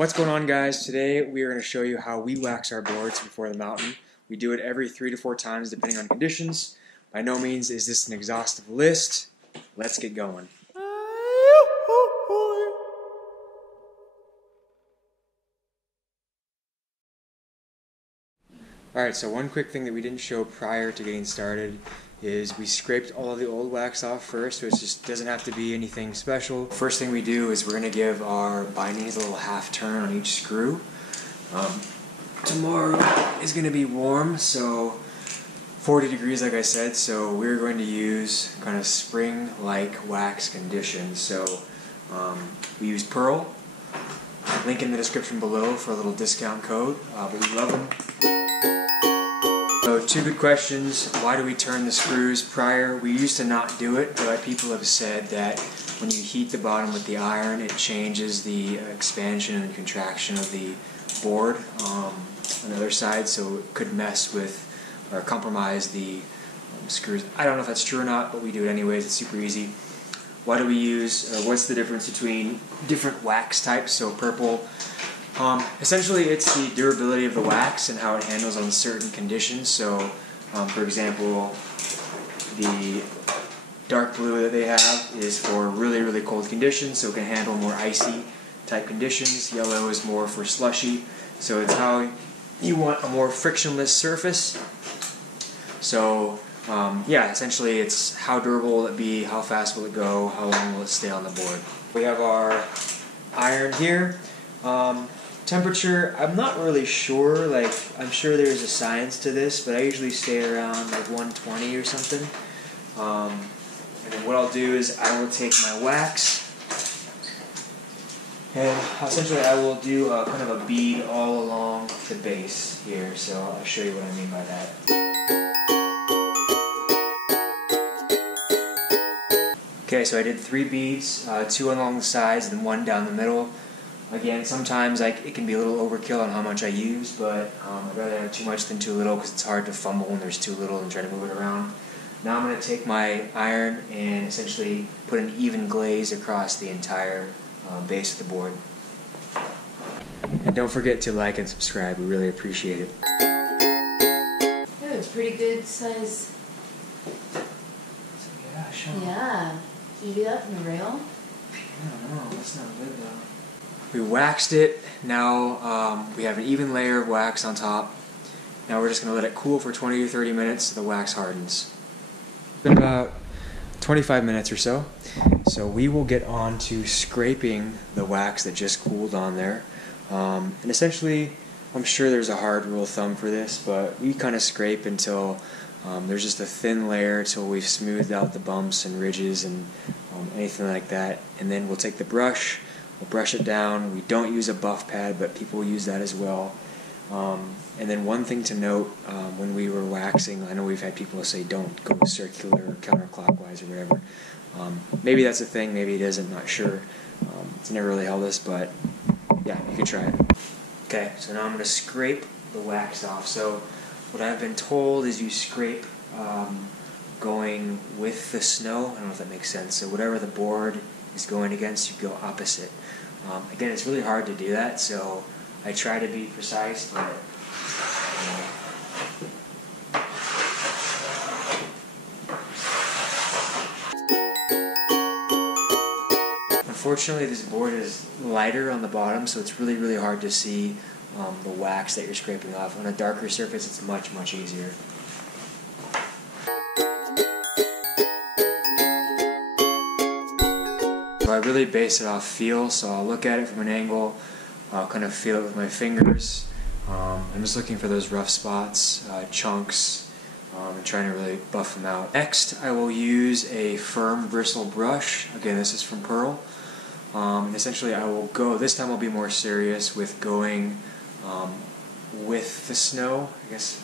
What's going on, guys? Today we are going to show you how we wax our boards before the mountain. We do it every 3 to 4 times depending on conditions. By no means is this an exhaustive list. Let's get going. Alright, so one quick thing that we didn't show prior to getting started is we scraped all of the old wax off first, so it just doesn't have to be anything special. First thing we do is we're going to give our bindings a little half turn on each screw. Tomorrow is going to be warm, so 40 degrees like I said, so we're going to use kind of spring-like wax conditions. So we use Purl. Link in the description below for a little discount code, but we love them. So 2 good questions. Why do we turn the screws prior? We used to not do it, but people have said that when you heat the bottom with the iron, it changes the expansion and contraction of the board on the other side, so it could mess with or compromise the screws. I don't know if that's true or not, but we do it anyways. It's super easy. Why do we use, or what's the difference between different wax types? So purple, essentially it's the durability of the wax and how it handles on certain conditions. So for example, the dark blue that they have is for really, really cold conditions, so it can handle more icy type conditions. Yellow is more for slushy, so it's how you want a more frictionless surface. So yeah, essentially it's how durable will it be, how fast will it go, how long will it stay on the board. We have our iron here. Temperature, I'm not really sure, like I'm sure there's a science to this, but I usually stay around like 120 or something. And then what I'll do is I will take my wax and essentially I will do kind of a bead all along the base here, so I'll show you what I mean by that. Okay, so I did 3 beads, 2 along the sides and 1 down the middle. Again, sometimes it can be a little overkill on how much I use, but I'd rather have too much than too little because it's hard to fumble when there's too little and try to move it around. Now I'm going to take my iron and essentially put an even glaze across the entire base of the board. And don't forget to like and subscribe, we really appreciate it. Yeah, it's pretty good size. So yeah, sure. Yeah. Did you do that from the rail? I don't know, that's not good though. We waxed it, now we have an even layer of wax on top. Now we're just going to let it cool for 20 to 30 minutes so the wax hardens. It's been about 25 minutes or so. So we will get on to scraping the wax that just cooled on there. And essentially, I'm sure there's a hard rule of thumb for this, but we kind of scrape until there's just a thin layer till we've smoothed out the bumps and ridges and anything like that. And then we'll take the brush, we'll brush it down. We don't use a buff pad, but people use that as well. And then one thing to note, when we were waxing, I know we've had people say don't go circular or counterclockwise or whatever. Maybe that's a thing, maybe it isn't, not sure. It's never really held us, but yeah, you can try it. Okay, so now I'm going to scrape the wax off. So what I've been told is you scrape going with the snow. I don't know if that makes sense. So whatever the board is going against, you go opposite. Again, it's really hard to do that, so I try to be precise, but unfortunately this board is lighter on the bottom, so it's really, really hard to see the wax that you're scraping off. On a darker surface, it's much, much easier. So I really base it off feel, so I'll look at it from an angle, I'll kind of feel it with my fingers. I'm just looking for those rough spots, chunks, and trying to really buff them out. Next, I will use a firm bristle brush. Again, this is from Purl. Essentially, I will go, this time I'll be more serious with going with the snow. I guess,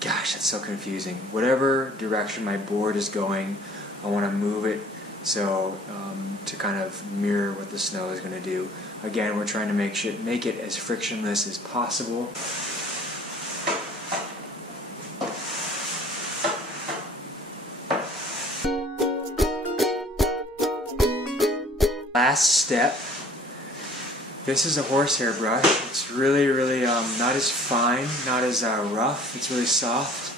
gosh, that's so confusing. Whatever direction my board is going, I want to move it so to kind of mirror what the snow is going to do. Again, we're trying to make it as frictionless as possible. Last step This is a horsehair brush. It's really, really not as fine, not as rough. It's really soft.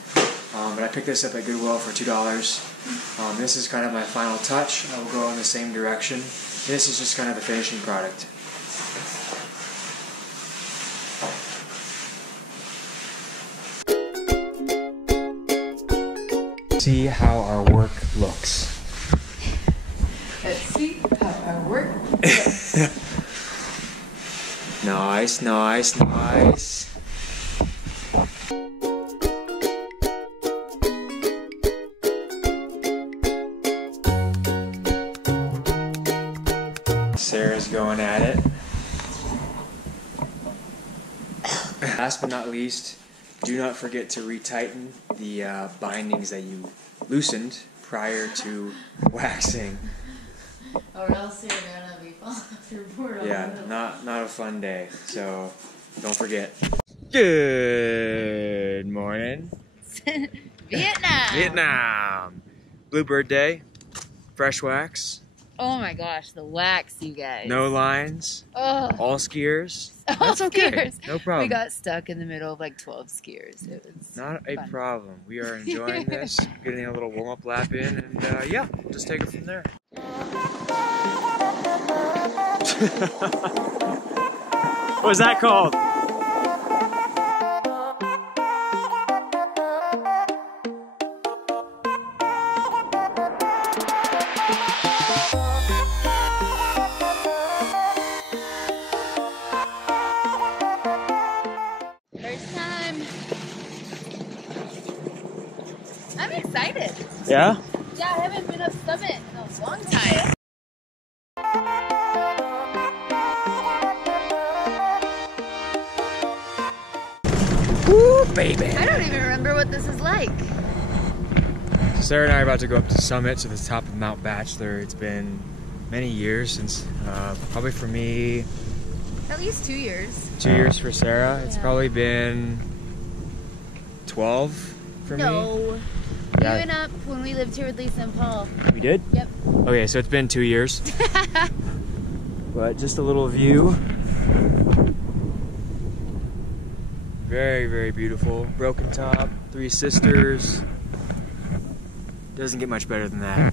But I picked this up at Goodwill for $2. This is kind of my final touch. I will go in the same direction. This is just kind of the finishing product. See how our work looks. Let's see how our work looks. Nice, nice, nice. Sarah's going at it. Last but not least, do not forget to retighten the bindings that you loosened prior to waxing. Or else you're gonna be falling off your board. Yeah, not a fun day. So don't forget. Good morning. Vietnam. Bluebird Day. Fresh wax. Oh my gosh, the wax, you guys. No lines. Oh. All skiers. That's okay. Skiers. No problem. We got stuck in the middle of like 12 skiers. It was not a fun. problem. We are enjoying this. Getting a little warm-up lap in, and yeah, we'll just take it from there. What was that called? First time. I'm excited. Yeah? Yeah, I haven't been up Summit in a long time. Woo, baby! I don't even remember what this is like. Sarah and I are about to go up to Summit, to the top of Mount Bachelor. It's been many years since, probably for me, At least 2 years. 2 years for Sarah. It's Yeah. probably been 12 for me. No. Yeah. We went up when we lived here with Lisa and Paul. We did? Yep. Okay, so it's been 2 years. But just a little view. Very, very beautiful. Broken top, 3 sisters. Doesn't get much better than that.